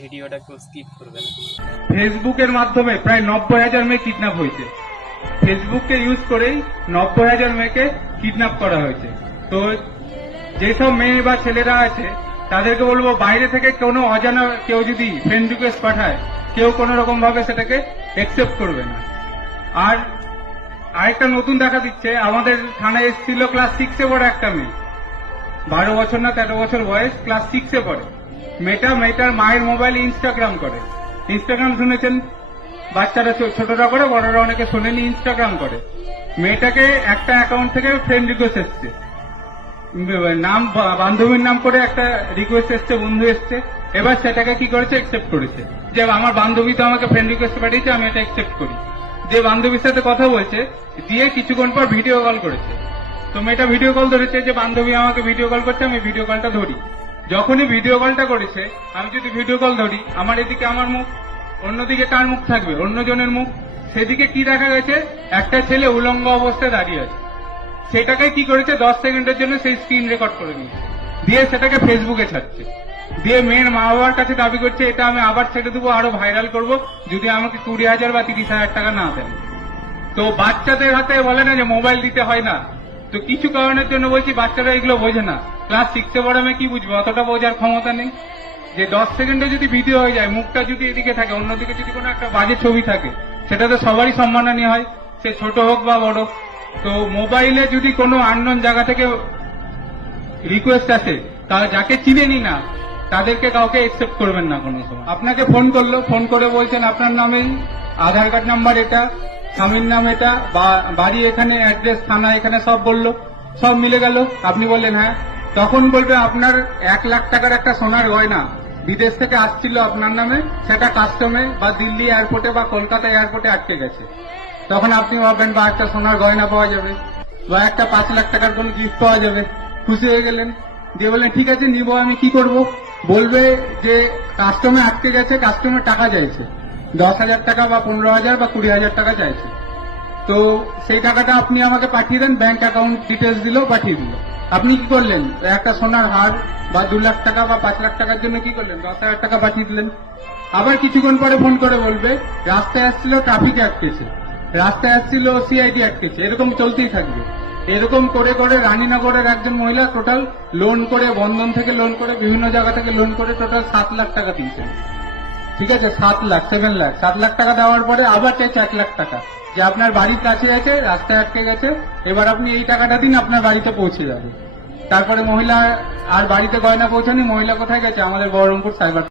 ভিডিওটা কেউ স্কিপ করবে না। ফেসবুকের মাধ্যমে প্রায় 90,000 মেয়ে কিডন্যাপ হয়েছে। ফেসবুককে ইউজ করেই 90,000 মেয়েকে কিডন্যাপ করা হয়েছে। তো যেসব মেয়ে বা ছেলেরা আছে তাদেরকে বলবো, বাইরে থেকে কোনো অজানা কেউ যদি ফ্রেন্ড রিকোয়েস্ট পাঠায়, কেউ কোনো রকম ভাবে সেটাকে একসেপ্ট করবে না। আর আরেকটা নতুন দেখা দিচ্ছে, আমাদের থানায় এসেছিল ক্লাস 6-এ পড়ে একটা মেয়ে, 12 বছর না 13 বছর বয়স, ক্লাস 6-এ পড়ে। মেয়েটার মায়ের মোবাইলে ইনস্টাগ্রাম করে। ইনস্টাগ্রাম শুনেছেন, বাচ্চারা ছোটরা করে, বড়রা অনেকে শোনেনি, ইনস্টাগ্রাম করে। মেয়েটাকে একটা অ্যাকাউন্ট থেকে ফ্রেন্ড রিকোয়েস্ট এসছে, নাম বান্ধবীর নাম করে একটা রিকোয়েস্ট এসছে, বন্ধু এসছে। এবার সেটাকে কি করেছে, একসেপ্ট করেছে, যে আমার বান্ধবী তো আমাকে ফ্রেন্ড রিকোয়েস্ট পাঠিয়েছে, আমি এটা একসেপ্ট করি। যে বান্ধবীর সাথে কথা বলছে, দিয়ে কিছুক্ষণ পর ভিডিও কল করেছে। তো মেয়েটা ভিডিও কল ধরেছে, যে বান্ধবী আমাকে ভিডিও কল করছে, আমি ভিডিও কলটা ধরি। যখনই ভিডিও কলটা করেছে, আমি যদি ভিডিও কল ধরি, আমার এদিকে আমার মুখ, অন্যদিকে কার মুখ থাকবে, অন্যজনের মুখ। সেদিকে কি দেখা গেছে, একটা ছেলে উলঙ্গ অবস্থায় দাঁড়িয়ে আছে। সেটাকে কি করেছে, 10 সেকেন্ডের জন্য সেই স্ক্রিন রেকর্ড করে নিয়েছে, দিয়ে সেটাকে ফেসবুকে ছাড়ছে। দিয়ে মেয়ের মা বাবার কাছে দাবি করছে, এটা আমি আবার ছেড়ে দেবো, আরো ভাইরাল করব, যদি আমাকে 20,000 বা 30,000 টাকা না দেন। তো বাচ্চাদের হাতে বলে না যে মোবাইল দিতে হয় না, তো কিছু কারণের জন্য বলছি বাচ্চারা এগুলো বোঝে না। ক্লাস 6-এ পড়ে আমি কি বুঝবো, অতটা বোঝার ক্ষমতা নেই। যে 10 সেকেন্ডে যদি ভিডিও হয়ে যায়, মুখটা যদি এদিকে থাকে, অন্যদিকে যদি কোনো একটা বাজে ছবি থাকে, সেটা তো সবারই সম্মানহানি হয়, সে ছোট হোক বা বড়। তো মোবাইলে যদি কোনো আননোন জায়গা থেকে রিকোয়েস্ট আসে, তা যাকে চিনেনি না তাদেরকে কাউকে একসেপ্ট করবেন না কোনো সময়। আপনাকে ফোন করলো, ফোন করে বলছেন আপনার নামেই আধার কার্ড নাম্বার এটা, স্বামীর নাম এটা, বাড়ি এখানে, অ্যাড্রেস থানা এখানে, সব বললো, সব মিলে গেল। আপনি বললেন হ্যাঁ। তখন বলবে আপনার 1 লাখ টাকার একটা সোনার গয়না বিদেশ থেকে আসছিল আপনার নামে, সেটা কাস্টমে বা দিল্লি এয়ারপোর্টে বা কলকাতা এয়ারপোর্টে আটকে গেছে। তখন আপনি ভাববেন বা একটা সোনার গয়না পাওয়া যাবে, বা একটা 5 লাখ টাকার কোন গিফট পাওয়া যাবে, খুশি হয়ে গেলেন। দিয়ে বললেন ঠিক আছে নিবো, আমি কি করব? বলবে যে কাস্টমে আটকে গেছে, কাস্টমে টাকা চাইছে, 10,000 টাকা বা 15,000 বা 20,000 টাকা চাইছে। তো সেই টাকাটা আপনি আমাকে পাঠিয়ে দেন, ব্যাংক অ্যাকাউন্ট ডিটেলস দিল, পাঠিয়ে দিল। আপনি কি করলেন, একটা সোনার হার বা 2 লাখ টাকা বা 5 লাখ টাকার জন্য কি করলেন, 10,000 টাকা পাঠিয়ে দিলেন। আবার কিছুক্ষণ পরে ফোন করে বলবে রাস্তায় আসছিল, ট্রাফিকে আটকেছে, রাস্তায় আসছিল, সিআইডি আটকেছে, এরকম চলতেই থাকবে। এরকম করে করে রানীনগরের একজন মহিলা টোটাল লোন করে, বন্ধন থেকে লোন করে, বিভিন্ন জায়গা থেকে লোন করে টোটাল 7 লাখ টাকা দিয়েছেন। ঠিক আছে, 7 লাখ, 7 লাখ, 7 লাখ টাকা দেওয়ার পরে আবার চাইছে 1 লাখ টাকা, যে আপনার বাড়ির কাছে আছে, রাস্তায় আটকে গেছে, এবার আপনি এই টাকাটা দিন, আপনার বাড়িতে পৌঁছে যাবে। তারপরে মহিলা আর বাড়িতে গয়না পৌঁছানি, মহিলা কোথায় গেছে, আমাদের বহরমপুর সাইবার